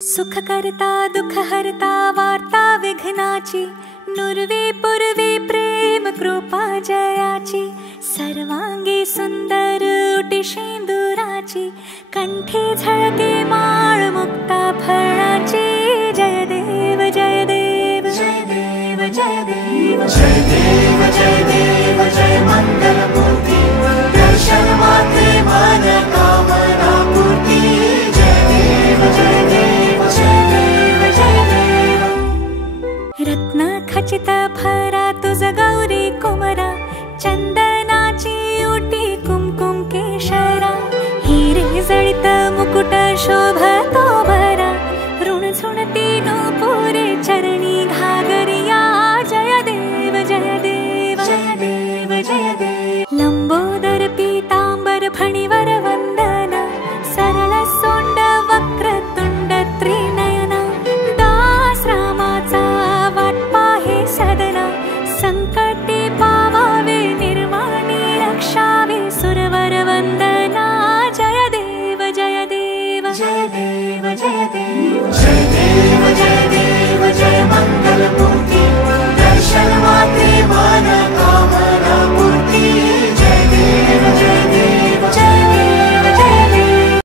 सुख करता दुख हरता वार्ता विघ्नाची, नुरवी पुरवी प्रेम कृपा जयाची, सर्वांगी सुंदर उटी शेंदुराची, कंठी झळके माळ मुक्ता फळाची। जय देव जय देव जय देव जय देव जय देव जय देव जय मंगल मूर्ती, दर्शन मात्रे मन कामना पूर्ती। जय देव जय देव जय देव जय देव। रत्न खचित भरा तुझ गौरी कुमरा, चंदनाची उटी कुमकुम केशरा, हिरे जळित मुकुट शोभतो भरा, ऋण झुणती नूपुरे चरणी घागरिया। जय देव जय देव जय देव जय देव। लंबोदर पीतांबर फणीवर वंदना, सरळ सोंड वक्रतुंड त्रिनयना, दास रामाचा वाटपा हे सदना, संकटे पावावे निर्वाणी रक्षावे सुरवर वंदना। जय देव जय देव जय देव जय देव।